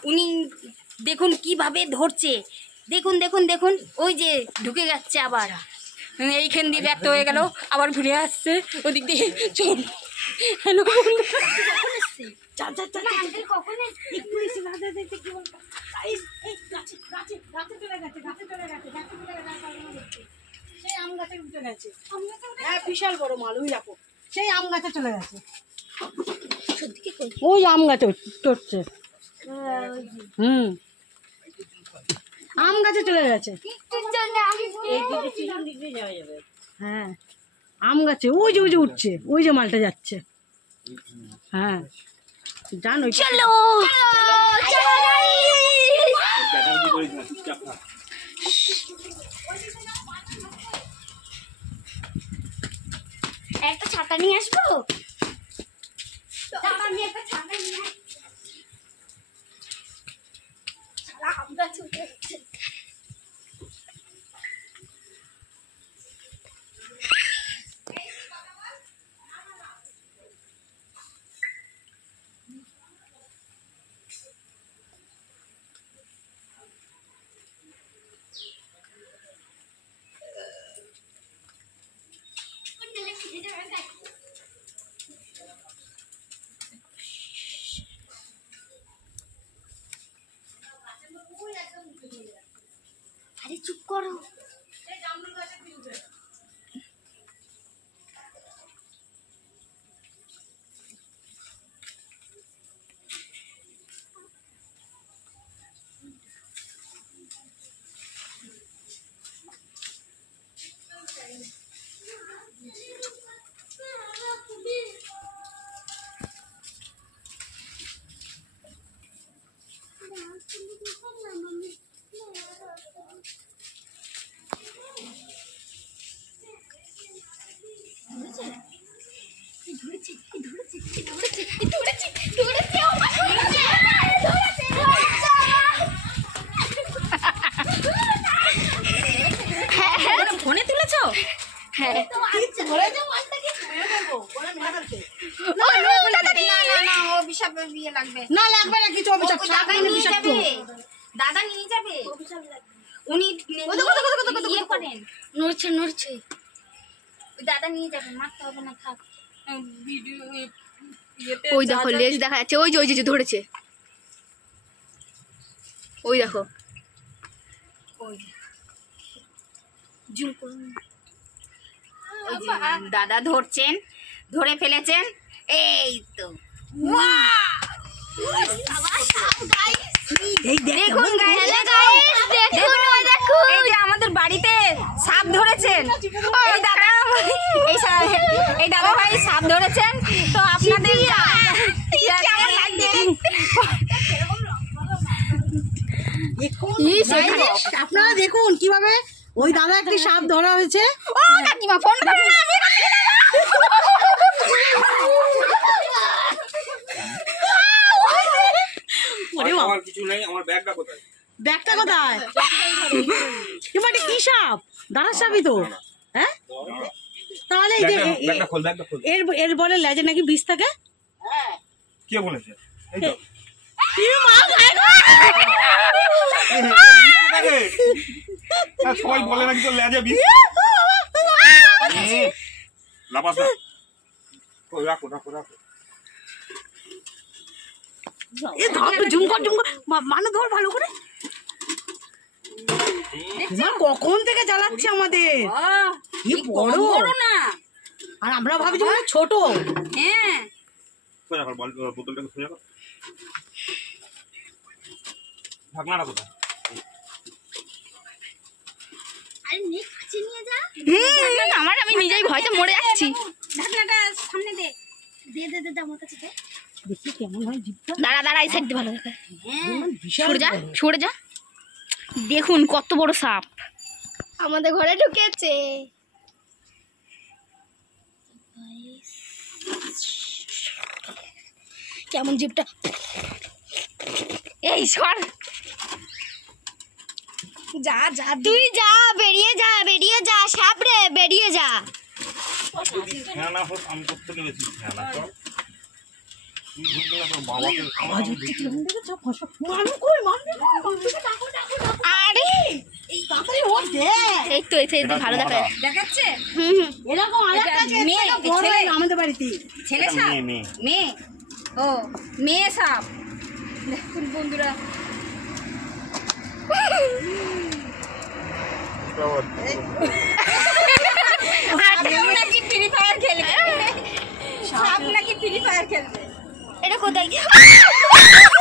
উনি দেখুন কিভাবে ধরছে, দেখুন দেখুন দেখুন, ওই যে ঢুকে যাচ্ছে আবার, এইখান দিয়ে ব্যক্ত হয়ে গেল, আবার ঘুরে আসছে ওদিক দিয়ে। চল হ্যালো বিশাল বড় মাল, ওই দেখো সেই আম গাছে চলে গেছে, ওই আম গাছে চড়ছে। আম গাছে চলে গেছে, হ্যাঁ আম গাছে ওই যে উঠছে, ওই যে মালটা যাচ্ছে। হ্যাঁ জানো, চলো একটা ছাতা নিয়ে আসবো, একটা ছাতা নিয়ে আরে চুপ করো। ফোনে তুলেছ? হ্যাঁ না লাগবে না কিছু, দাদা নিয়ে যাবে, উনি ইয়ে করেন, নড়ছে নড়ছে, দাদা নিয়ে যাবেন, মারতে হবে না, থাক। ওই দেখো লেজ দেখা যাচ্ছে, ওই যে ওই যে ধরেছে, ওই দেখো, ওই জুম করুন, দাদা ধরছেন, ধরে ফেলেছেন, এই তো দেখুন এই যে আমাদের বাড়িতে সাপ ধরেছেন, এই দাদা ভাই সাপ ধরেছেন, তো আপনাদের আপনারা দেখুন কিভাবে ওই দাদা একটি সাপ ধরা হয়েছে। ও কাকিমা ফোন করুন না, আমি আমার কিছু নেই, আমার ব্যাগটা কোথায়? ব্যাগটা কোথায়? এবার কি সাপ? দাঁড়ার সাপই তো। হ্যাঁ তাহলে এই যে এর বলে লেজে নাকি বিষ থাকে। কে বলেছে? এই তো সবাই বলে নাকি তো লেজে বিষ। লাপাস না, রাখো রাখো রাখো। এ ধর জুম কর মানে ধর ভালো করে। কখন থেকে জ্বালাচ্ছে আমাদের, কি বড় না, আর আমরা ভাবছি ছোট। হ্যাঁ বোতলটাকে সোজা কর, ঢাকনাটা কোথায়? আমি নিজেই ভয়তে মরে যাচ্ছি। ঢাকনাটা সামনে দে, আমার কাছে দে, দেখি কেমন হয় জিপটা। দাঁড়া এই সাইড দিয়ে ভালো দেখে, সরে যা। দেখুন কত বড় সাপ আমাদের ঘরে ঢুকেছে। কেমন জিপটা, এই সর, যা যা তুই যা, বেরিয়ে যা সাপ রে, বেরিয়ে যা। আওয়াজ হচ্ছে কি দেখো ফসল মানু কই মানুকে ডাকো আরে তাড়াতাড়ি ও দেখ এই তো এই ভালো দেখা দেখাচ্ছে এরকম আরেকটা আছে মেয়ে, বড় ছেলে। আমাদের বাড়িতে ছেলে এটা সাপ মেয়ে, মেয়ে। মেয়ে ও মেয়ে সাপ দেখুন বন্ধুরা সাপ নাকি ফ্রি ফায়ার খেলবে সাপ নাকি ফ্রি ফায়ার খেলবে এটা কোথায়